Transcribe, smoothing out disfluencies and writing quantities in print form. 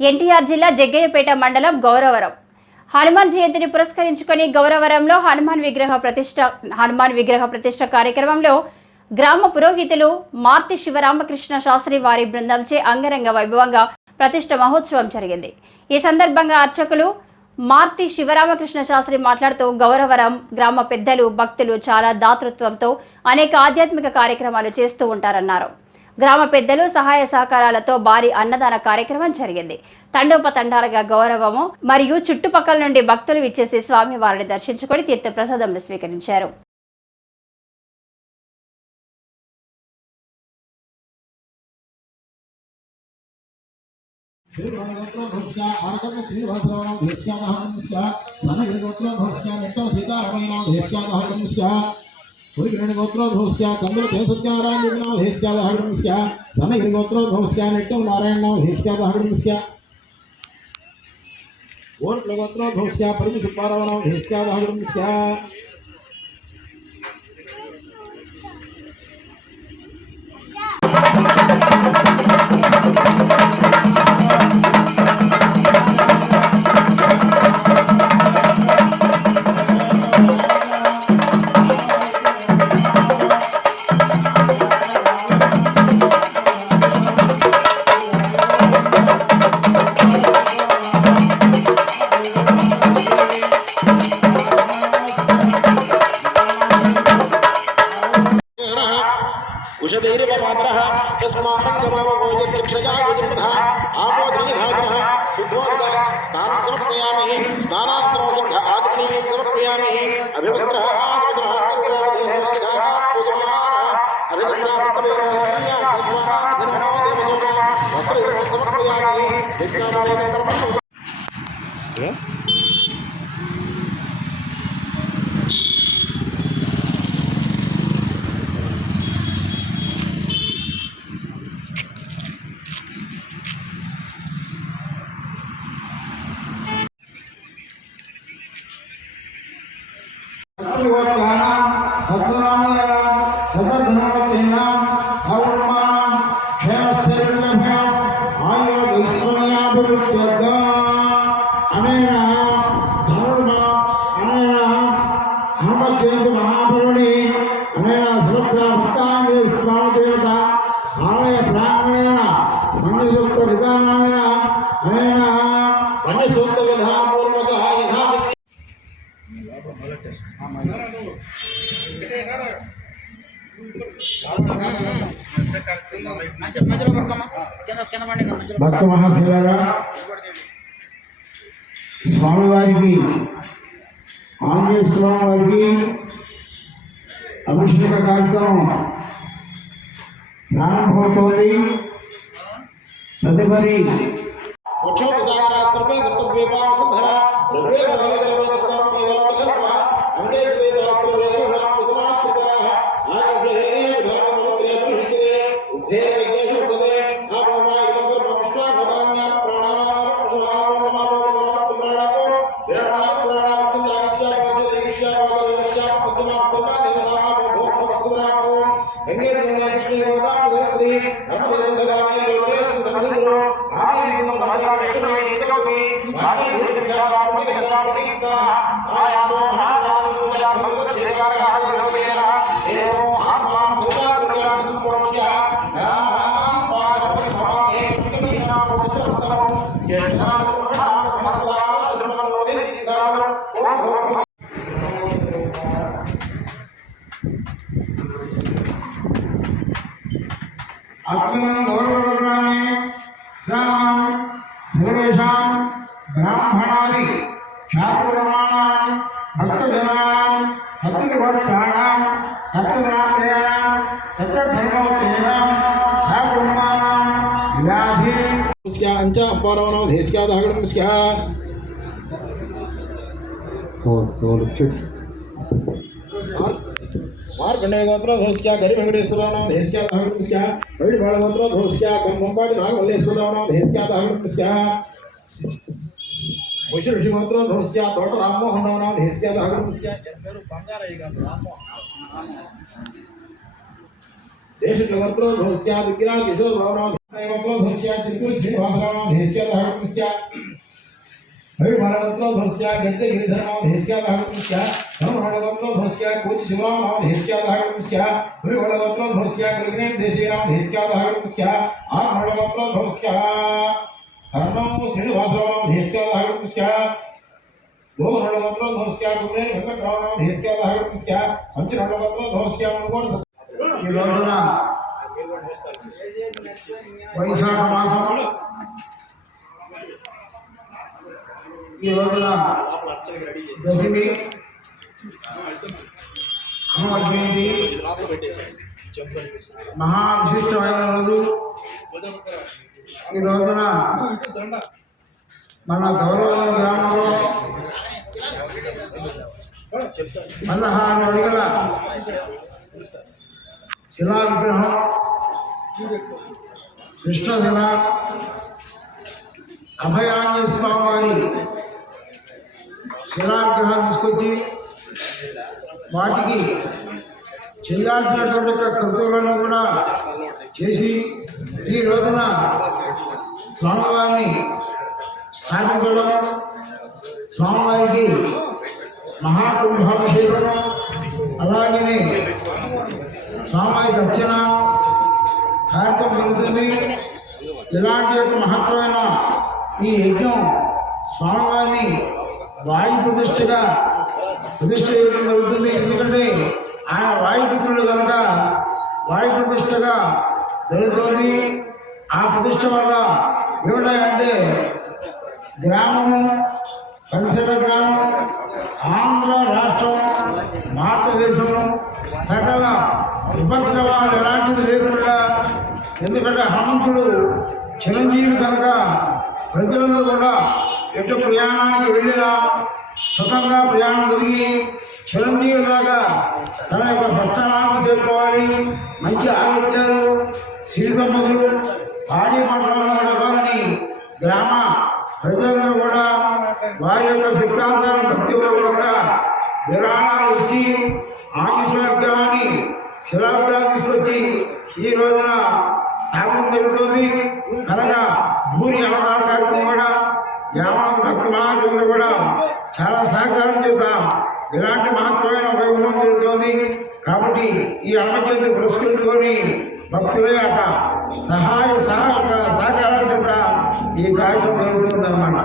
ఎన్టీఆర్ జిల్లా జగ్గయ్యపేట మండలం గౌరవరం హనుమాన్ జయంతిని పురస్కరించుకొని గౌరవరంలో హనుమాన్ విగ్రహ ప్రతిష్ఠ కార్యక్రమంలో గ్రామ పురోహితులు మార్తి శివరామకృష్ణ శాస్త్రి వారి బృందంచే అంగరంగ వైభవంగా ప్రతిష్ఠ మహోత్సవం జరిగింది. ఈ సందర్భంగా అర్చకులు మార్తి శివరామకృష్ణ శాస్త్రి మాట్లాడుతూ గౌరవరం గ్రామ పెద్దలు భక్తులు చాలా దాతృత్వంతో అనేక ఆధ్యాత్మిక కార్యక్రమాలు చేస్తూ ఉంటారన్నారు. గ్రామ పెద్దలు సహాయ సహకారాలతో భారీ అన్నదాన కార్యక్రమం జరిగింది. తండోపతండాలుగా గౌరవము మరియు చుట్టుపక్కల నుండి భక్తులు విచ్చేసి స్వామి వారిని దర్శించుకొని తీర్థ ప్రసాదం స్వీకరించారు. गोत्रोद्भवस्य चंद्रशेषत्यारायणनामधेस्यादहगणस्य सनगिरिगोत्रोद्भवस्य नित्यनारायणनामधेस्यादहगणस्य गोत्रोद्भवस्य परमसुब्बारावनामधेस्यादहगणस्य कुशधीरमातरः तस्मारङ्गमावभोजस्क्षया गुजर्मधः आपोद्रिधातरः शुद्धोदक स्नानं समर्पयामि स्नानान्तरं आचमनीयं समर्पयामि अभिवस्त्रः महापर्वणि स्वामी देवता आलय प्रांगणेन मन्यसूक्त विधानेन मन्यसूक्त विधान पूर्वक यथाशक्ति భక్త మహాశివులారా స్వామివారికి ఆంజనేయ స్వామి వారికి అభిషేక కార్యక్రమం ప్రారంభమవుతోంది. తదుపరి ब्राह्मणादि ख्यातप्रमाणां भक्तजनानां भक्तिवर्षाणां भक्तजनादयानां तत्तद्धर्मवतेनां ख्यातप्रमाणां व्याधि उसका अंचा अपरावनां धेस्क्या दागणस्क्या मार्कंडेय गोत्र धोस्क्या गरी वेंकटेश्वरानां धेस्क्या दागणस्क्या वैड बाळ गोत्र धोस्क्या कंपाडी भागवल्लेश्वरानां धेस्क्या दागणस्क्या ऋषि गोत्र धोस्क्या तोट राममोहनरावनां धेस्क्या दागणस्क्या पेरु बंगारయ్య గారు రామమోహन देश गोत्र धोस्क्या दिग्राज किशोर रावनां ध्वस्या चित्तूर श्रीनिवासराव धेस्या धागुस्या हरिमानवत्रो ध्वस्या गद्दे गिरिधरनाव धेस्या धागुस्या धर्महानवत्रो ध्वस्या कोच शिवराव धेस्या धागुस्या हरिमानवत्रो ध्वस्या गिरिग्नेन देशीराव धेस्या धागुस्या आहानवत्रो ध्वस्या धर्मो श्रीनिवासराव धेस्या धागुस्या दोहरणवत्रो ध्वस्या गुणे वेंकटराव धेस्या धागुस्या पंचरणवत्रो ध्वस्या मुगोड ఈ రోజున వైశాఖ మాసం ఈ రోజున దశమి హనుమ జయంతి మహా విశిష్టమైన రోజు. ఈ రోజున మన గౌరవరం గ్రామంలో 16 అడుగుల శిలా విగ్రహం కృష్ణశిల అభయాంజనేయ స్వామి వారి శిలా విగ్రహాన్ని తీసుకొచ్చి వాటికి చేయాల్సినటువంటి కర్తవ్యాలను కూడా చేసి ఈ రోజున స్వామివారిని స్థాపించడం, స్వామివారికి మహాకుంభాభిషేకం, అలాగనే స్వామివారికి అర్చన కార్యక్రమం జరుగుతుంది. ఇలాంటి యొక్క మహత్తరమైన ఈ యజ్ఞం స్వామివారిని వాయు ప్రతిష్ఠగా ప్రతిష్ఠ చేయడం జరుగుతుంది. ఎందుకంటే ఆయన వాయుపుత్రుడు కనుక వాయు ప్రతిష్ఠగా జరుగుతుంది. ఆ ప్రతిష్ఠ వల్ల ఏమిటంటే గ్రామము, పరిసర గ్రామం, ఆంధ్ర రాష్ట్రం, భారతదేశం సకల ఉపద్రవాలు ఎలాంటిది లేకుండా, ఎందుకంటే హనుమంతుడు చిరంజీవి కనుక ప్రజలందరూ కూడా ఎటు ప్రయాణానికి వెళ్ళినా సుఖంగా ప్రయాణం జరిగి చిరంజీవి లాగా తన యొక్క స్వస్థానాన్ని చేరుకోవాలి, మంచి ఆరోగ్యాలు, సిరి సంపదలు, పాడి పంటలను నడవాలని గ్రామ ప్రజలందరూ కూడా వారి యొక్క సిద్ధాంతాలను భక్తిపూర్వకంగా విరాళాలు ఇచ్చి ఆంజనేయ విగ్రహాన్ని శిలావిగ్రహాన్ని తీసుకొచ్చి ఈ రోజున సాగం జరుగుతుంది. కనుక భూరి అవతార కార్యక్రమం కూడా యావన భక్తి మహాశులు కూడా చాలా సహకారం చేద్దాం. ఇలాంటి మహత్తరమైన వైభవం జరుగుతుంది. కాబట్టి ఈ అమ్మచేతి పురస్కరించుకొని భక్తుల యొక్క సహాయ సహకారం చేత ఈ కార్యక్రమం జరుగుతుంది అన్నమాట.